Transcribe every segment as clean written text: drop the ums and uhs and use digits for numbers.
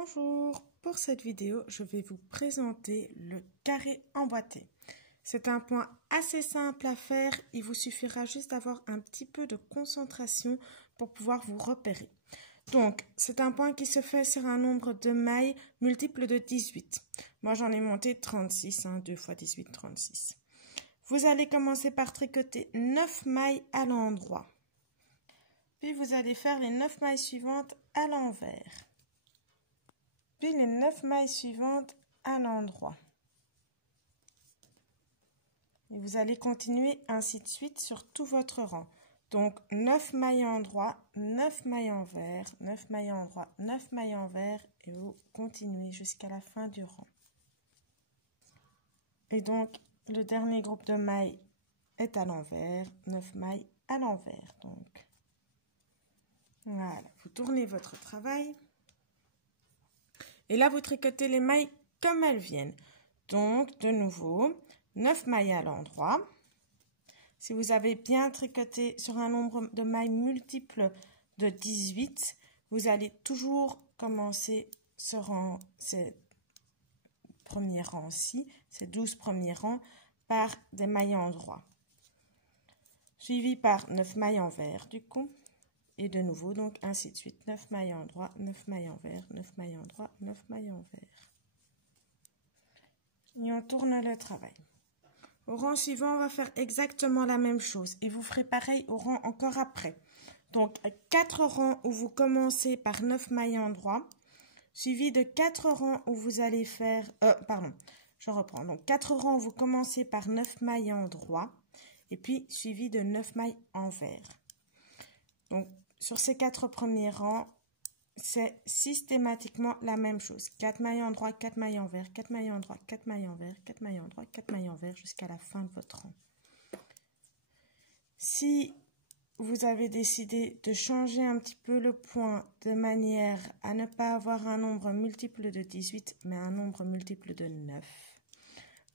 Bonjour, pour cette vidéo, je vais vous présenter le carré emboîté. C'est un point assez simple à faire, il vous suffira juste d'avoir un petit peu de concentration pour pouvoir vous repérer. Donc, c'est un point qui se fait sur un nombre de mailles multiple de 18. Moi, j'en ai monté 36, 2 x 18, 36. Vous allez commencer par tricoter 9 mailles à l'endroit. Puis, vous allez faire les 9 mailles suivantes à l'envers. Puis les 9 mailles suivantes à l'endroit. Et vous allez continuer ainsi de suite sur tout votre rang. Donc 9 mailles en droit, 9 mailles envers, 9 mailles en droit, 9 mailles envers et vous continuez jusqu'à la fin du rang. Et donc le dernier groupe de mailles est à l'envers, 9 mailles à l'envers. Donc voilà, vous tournez votre travail. Et là, vous tricotez les mailles comme elles viennent. Donc, de nouveau, 9 mailles à l'endroit. Si vous avez bien tricoté sur un nombre de mailles multiple de 18, vous allez toujours commencer ce rang, ces premiers rangs-ci, ces 12 premiers rangs, par des mailles en droit. Suivi par 9 mailles envers, du coup. Et de nouveau, donc ainsi de suite, 9 mailles en droit, 9 mailles envers, 9 mailles en droit, 9 mailles envers. Et on tourne le travail. Au rang suivant, on va faire exactement la même chose. Et vous ferez pareil au rang encore après. Donc, 4 rangs où vous commencez par 9 mailles en droit, suivi de 4 rangs où vous allez faire... je reprends. Donc, 4 rangs où vous commencez par 9 mailles en droit, et puis suivi de 9 mailles envers. Donc, sur ces 4 premiers rangs, c'est systématiquement la même chose. 4 mailles en droit, 4 mailles envers, 4 mailles en droit, 4 mailles envers, 4 mailles en droit, 4 mailles envers jusqu'à la fin de votre rang. Si vous avez décidé de changer un petit peu le point de manière à ne pas avoir un nombre multiple de 18, mais un nombre multiple de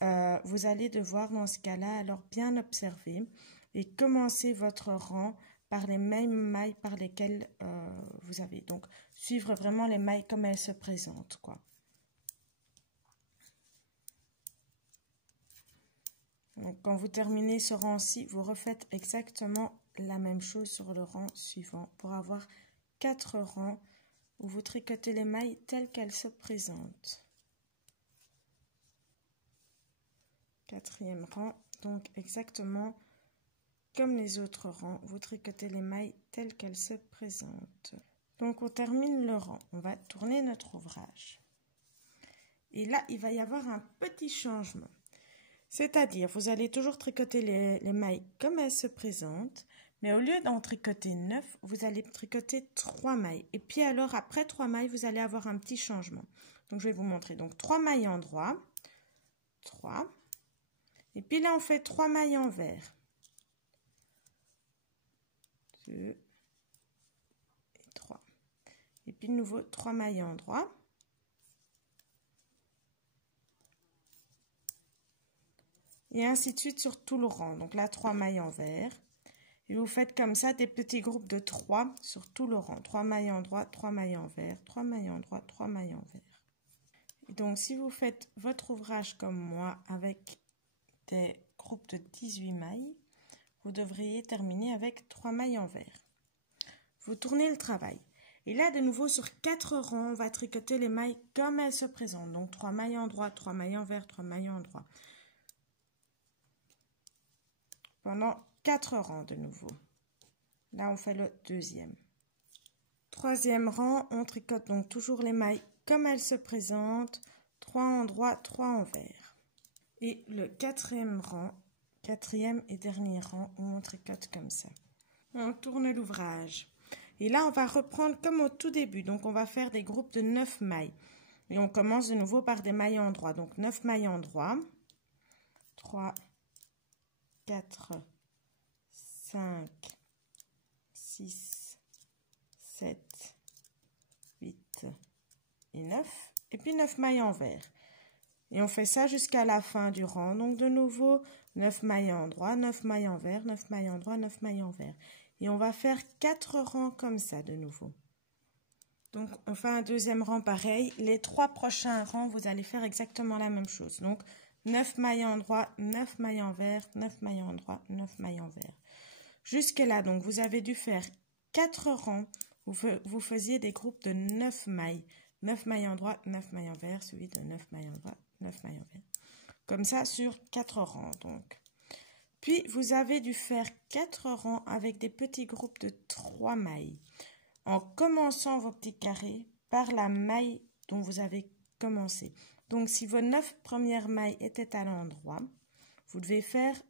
9, vous allez devoir dans ce cas-là alors bien observer et commencer votre rang par les mêmes mailles par lesquelles vous avez. Donc, suivre vraiment les mailles comme elles se présentent, quoi. Donc, quand vous terminez ce rang-ci, vous refaites exactement la même chose sur le rang suivant pour avoir 4 rangs où vous tricotez les mailles telles qu'elles se présentent. 4e rang, donc exactement comme les autres rangs, vous tricotez les mailles telles qu'elles se présentent. Donc, on termine le rang. On va tourner notre ouvrage. Et là, il va y avoir un petit changement. C'est-à-dire, vous allez toujours tricoter les mailles comme elles se présentent, mais au lieu d'en tricoter 9, vous allez tricoter 3 mailles. Et puis alors, après 3 mailles, vous allez avoir un petit changement. Donc, je vais vous montrer. Donc, 3 mailles en droit, 3. Et puis là, on fait 3 mailles envers. 2 et 3. Et puis de nouveau 3 mailles en droit. Et ainsi de suite sur tout le rang. Donc là, 3 mailles envers. Et vous faites comme ça des petits groupes de 3 sur tout le rang. 3 mailles en droit, 3 mailles envers, 3 mailles en droit, 3 mailles envers. Et donc, si vous faites votre ouvrage comme moi avec des groupes de 18 mailles, vous devriez terminer avec 3 mailles envers. Vous tournez le travail. Et là, de nouveau, sur 4 rangs, on va tricoter les mailles comme elles se présentent. Donc, 3 mailles en droit, 3 mailles envers, 3 mailles en droit. Pendant 4 rangs de nouveau. Là, on fait le 2e. 3e rang, on tricote donc toujours les mailles comme elles se présentent. 3 en droit, 3 envers. Et le 4e rang, 4e et dernier rang, on tricote comme ça. On tourne l'ouvrage. Et là, on va reprendre comme au tout début. Donc, on va faire des groupes de 9 mailles. Et on commence de nouveau par des mailles en droit. Donc, 9 mailles en droit. 3, 4, 5, 6, 7, 8 et 9. Et puis, 9 mailles envers. Et on fait ça jusqu'à la fin du rang. Donc, de nouveau, 9 mailles en droit, 9 mailles envers, 9 mailles en droit, 9 mailles envers. Et on va faire 4 rangs comme ça de nouveau. Donc, on fait un deuxième rang pareil. Les 3 prochains rangs, vous allez faire exactement la même chose. Donc, 9 mailles endroit, 9 mailles envers, 9 mailles endroit, 9 mailles envers. Jusque là, donc, vous avez dû faire 4 rangs où vous faisiez des groupes de 9 mailles. 9 mailles endroit, 9 mailles envers, suivi de 9 mailles endroit, 9 mailles envers. Comme ça, sur 4 rangs, donc. Puis, vous avez dû faire 4 rangs avec des petits groupes de 3 mailles. En commençant vos petits carrés par la maille dont vous avez commencé. Donc, si vos 9 premières mailles étaient à l'endroit, vous devez faire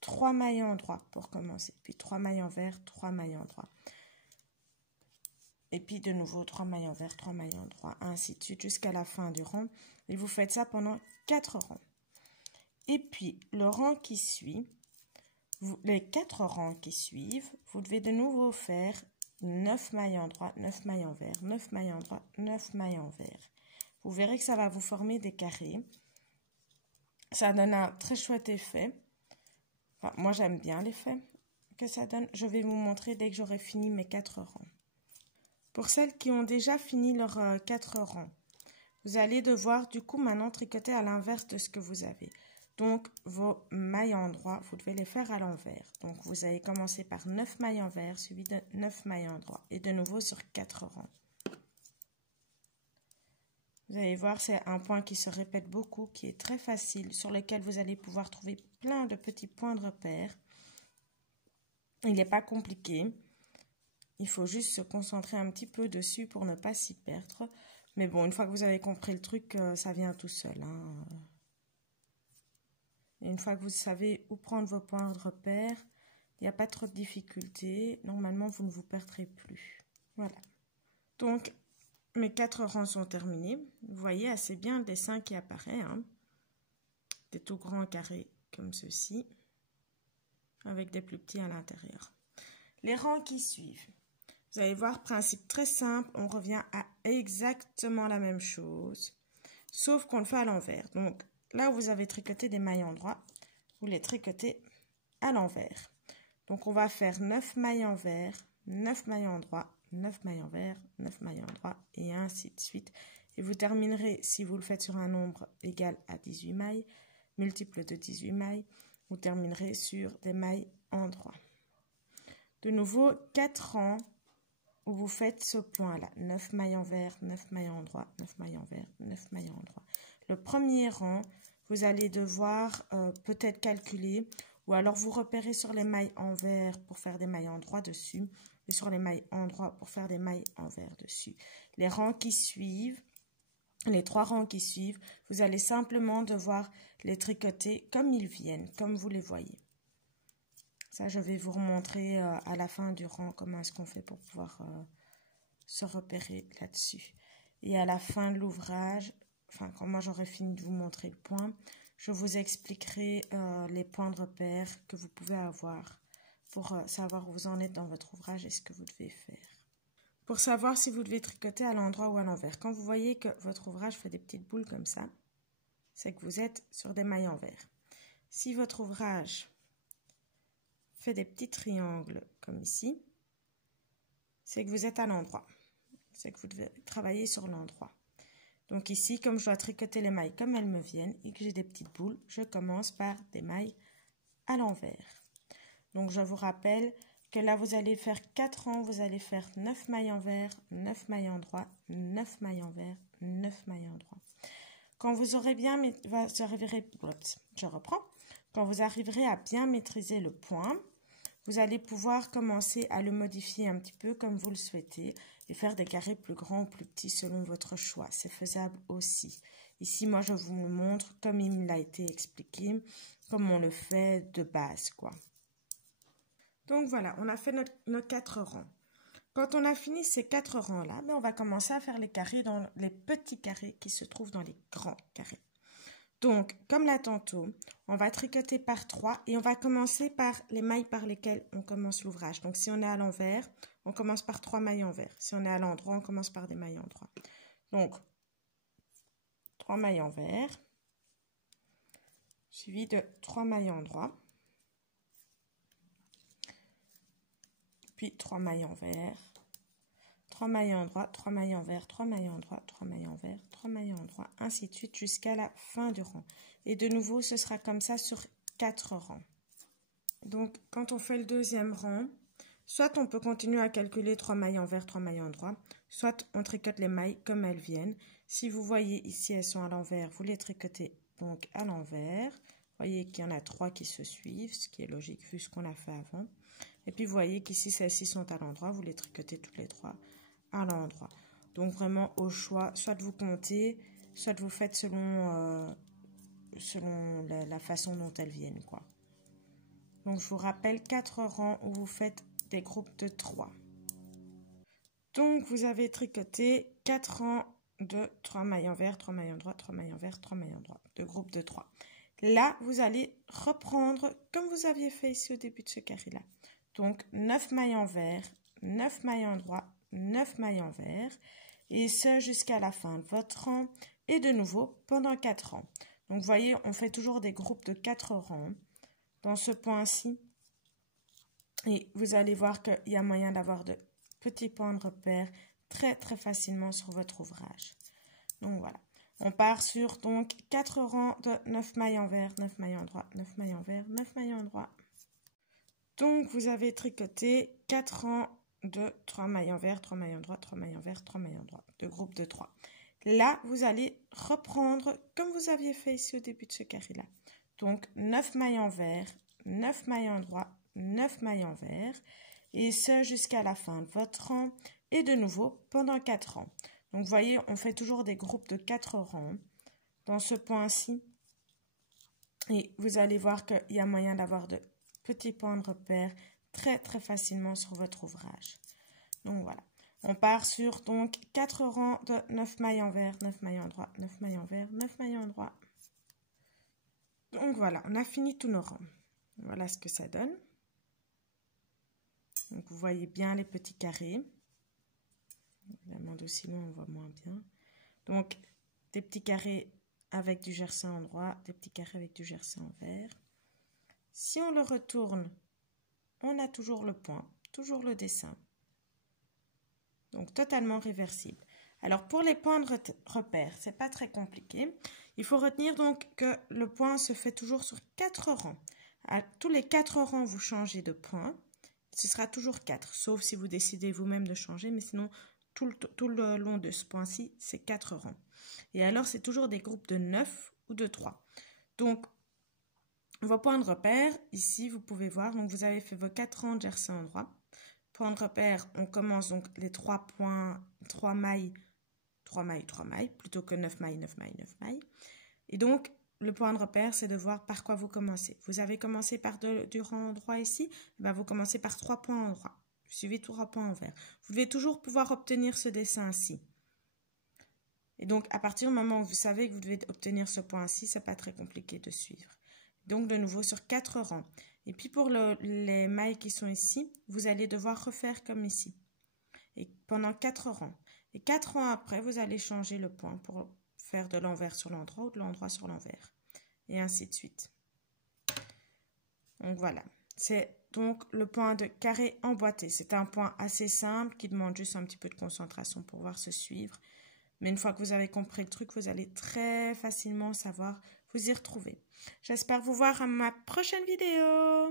3 mailles endroit pour commencer. Puis 3 mailles envers, 3 mailles endroit. Et puis de nouveau 3 mailles envers, 3 mailles endroit, ainsi de suite jusqu'à la fin du rang. Et vous faites ça pendant 4 rangs. Et puis, le rang qui suit, les 4 rangs qui suivent, vous devez de nouveau faire 9 mailles endroit, 9 mailles envers, 9 mailles endroit, 9 mailles envers. Vous verrez que ça va vous former des carrés. Ça donne un très chouette effet. Enfin, moi, j'aime bien l'effet que ça donne. Je vais vous montrer dès que j'aurai fini mes 4 rangs. Pour celles qui ont déjà fini leurs 4 rangs, vous allez devoir du coup maintenant tricoter à l'inverse de ce que vous avez. Donc, vos mailles endroit, vous devez les faire à l'envers. Donc, vous allez commencer par 9 mailles envers, suivi de 9 mailles endroit. Et de nouveau sur 4 rangs. Vous allez voir, c'est un point qui se répète beaucoup, qui est très facile, sur lequel vous allez pouvoir trouver plein de petits points de repère. Il n'est pas compliqué. Il faut juste se concentrer un petit peu dessus pour ne pas s'y perdre. Mais bon, une fois que vous avez compris le truc, ça vient tout seul, hein. Et une fois que vous savez où prendre vos points de repère, il n'y a pas trop de difficultés. Normalement, vous ne vous perdrez plus. Voilà. Donc, mes 4 rangs sont terminés. Vous voyez assez bien le dessin qui apparaît, hein. Des tout grands carrés comme ceci, avec des plus petits à l'intérieur. Les rangs qui suivent. Vous allez voir, principe très simple, on revient à exactement la même chose, sauf qu'on le fait à l'envers. Donc, là où vous avez tricoté des mailles endroit, vous les tricotez à l'envers. Donc, on va faire 9 mailles envers, 9 mailles endroit, 9 mailles envers, 9 mailles endroit, et ainsi de suite. Et vous terminerez, si vous le faites sur un nombre égal à 18 mailles, multiple de 18 mailles, vous terminerez sur des mailles endroit. De nouveau, 4 rangs où vous faites ce point-là. 9 mailles envers, 9 mailles endroit, 9 mailles envers, 9 mailles endroit. Le premier rang, vous allez devoir peut-être calculer, ou alors vous repérez sur les mailles envers pour faire des mailles endroit dessus, et sur les mailles endroit pour faire des mailles envers dessus. Les rangs qui suivent, les 3 rangs qui suivent, vous allez simplement devoir les tricoter comme ils viennent, comme vous les voyez. Ça, je vais vous remontrer à la fin du rang comment est-ce qu'on fait pour pouvoir se repérer là-dessus. Et à la fin de l'ouvrage, enfin, quand moi j'aurai fini de vous montrer le point, je vous expliquerai les points de repère que vous pouvez avoir pour savoir où vous en êtes dans votre ouvrage et ce que vous devez faire. Pour savoir si vous devez tricoter à l'endroit ou à l'envers. Quand vous voyez que votre ouvrage fait des petites boules comme ça, c'est que vous êtes sur des mailles envers. Si votre ouvrage fait des petits triangles comme ici, c'est que vous êtes à l'endroit. C'est que vous devez travailler sur l'endroit. Donc ici, comme je dois tricoter les mailles comme elles me viennent et que j'ai des petites boules, je commence par des mailles à l'envers. Donc je vous rappelle que là, vous allez faire 4 rangs, vous allez faire 9 mailles envers, 9 mailles endroit, 9 mailles envers, 9 mailles endroit. Quand vous aurez bien, je reprends. Quand vous arriverez à bien maîtriser le point, vous allez pouvoir commencer à le modifier un petit peu comme vous le souhaitez et faire des carrés plus grands ou plus petits selon votre choix. C'est faisable aussi. Ici, moi, je vous montre comme il me l'a été expliqué, comme on le fait de base, quoi. Donc voilà, on a fait nos 4 rangs. Quand on a fini ces 4 rangs-là, on va commencer à faire les carrés dans les petits carrés qui se trouvent dans les grands carrés. Donc, comme là tantôt, on va tricoter par 3 et on va commencer par les mailles par lesquelles on commence l'ouvrage. Donc, si on est à l'envers, on commence par 3 mailles envers. Si on est à l'endroit, on commence par des mailles endroit. Donc, 3 mailles envers, suivi de 3 mailles endroit, puis 3 mailles envers, 3 mailles en droit, 3 mailles en vert, 3 mailles en droit, 3 mailles en vert, 3 mailles en droit, ainsi de suite jusqu'à la fin du rang. Et de nouveau, ce sera comme ça sur 4 rangs. Donc, quand on fait le deuxième rang, soit on peut continuer à calculer 3 mailles en vert, 3 mailles en droit, soit on tricote les mailles comme elles viennent. Si vous voyez ici, elles sont à l'envers, vous les tricotez donc à l'envers. Vous voyez qu'il y en a 3 qui se suivent, ce qui est logique vu ce qu'on a fait avant. Et puis, vous voyez qu'ici, celles-ci sont à l'endroit, vous les tricotez toutes les 3 à l'endroit. Donc, vraiment au choix, soit vous comptez, soit vous faites selon la façon dont elles viennent, quoi. Donc, je vous rappelle 4 rangs où vous faites des groupes de 3. Donc, vous avez tricoté 4 rangs de 3 mailles en vert, 3 mailles en droit, 3 mailles en vert, 3 mailles en droit, de groupe de 3. Là, vous allez reprendre comme vous aviez fait ici au début de ce carré-là. Donc, 9 mailles en vert, 9 mailles en droit, 9 mailles en vert. Et ce, jusqu'à la fin de votre rang. Et de nouveau, pendant 4 rangs. Donc, vous voyez, on fait toujours des groupes de 4 rangs dans ce point-ci. Et vous allez voir qu'il y a moyen d'avoir de petits points de repère très, très facilement sur votre ouvrage. Donc, voilà. On part sur donc 4 rangs de 9 mailles en vert, 9 mailles en droit, 9 mailles en vert, 9 mailles en droit. Donc, vous avez tricoté 4 rangs de 3 mailles en vert, 3 mailles en droit, 3 mailles en vert, 3 mailles en droit, de groupe de 3. Là, vous allez reprendre comme vous aviez fait ici au début de ce carré-là. Donc, 9 mailles en vert, 9 mailles en droit, 9 mailles en vert. Et ce, jusqu'à la fin de votre rang. Et de nouveau, pendant 4 rangs. Donc, vous voyez, on fait toujours des groupes de 4 rangs dans ce point-ci. Et vous allez voir qu'il y a moyen d'avoir de petits points de repère très, très facilement sur votre ouvrage. Donc, voilà. On part sur donc 4 rangs de 9 mailles en vert, 9 mailles en droit, 9 mailles en vert, 9 mailles en droit. Donc, voilà, on a fini tous nos rangs. Voilà ce que ça donne. Donc, vous voyez bien les petits carrés. Évidemment, d'aussi loin, on voit moins bien. Donc, des petits carrés avec du jersey en droit, des petits carrés avec du jersey en vert. Si on le retourne, on a toujours le point, toujours le dessin. Donc, totalement réversible. Alors, pour les points de repère, c'est pas très compliqué. Il faut retenir donc que le point se fait toujours sur 4 rangs. À tous les 4 rangs, vous changez de point. Ce sera toujours 4, sauf si vous décidez vous-même de changer, mais sinon, tout le long de ce point-ci, c'est 4 rangs. Et alors, c'est toujours des groupes de 9 ou de 3. Donc, vos points de repère, ici, vous pouvez voir, donc vous avez fait vos 4 rangs de jersey en droit. Point de repère, on commence donc les 3 points, 3 mailles, 3 mailles, 3 mailles, plutôt que 9 mailles, 9 mailles, 9 mailles. Et donc, le point de repère, c'est de voir par quoi vous commencez. Vous avez commencé par du rang droit ici, ben vous commencez par 3 points en droit. Suivez 3 points en vert. Vous devez toujours pouvoir obtenir ce dessin-ci. Et donc, à partir du moment où vous savez que vous devez obtenir ce point-ci, ce n'est pas très compliqué de suivre. Donc, de nouveau, sur 4 rangs. Et puis, pour les mailles qui sont ici, vous allez devoir refaire comme ici. Et pendant 4 rangs. Et 4 rangs après, vous allez changer le point pour faire de l'envers sur l'endroit ou de l'endroit sur l'envers. Et ainsi de suite. Donc, voilà. C'est donc le point de carré emboîté. C'est un point assez simple qui demande juste un petit peu de concentration pour pouvoir se suivre. Mais une fois que vous avez compris le truc, vous allez très facilement savoir vous y retrouver. J'espère vous voir à ma prochaine vidéo.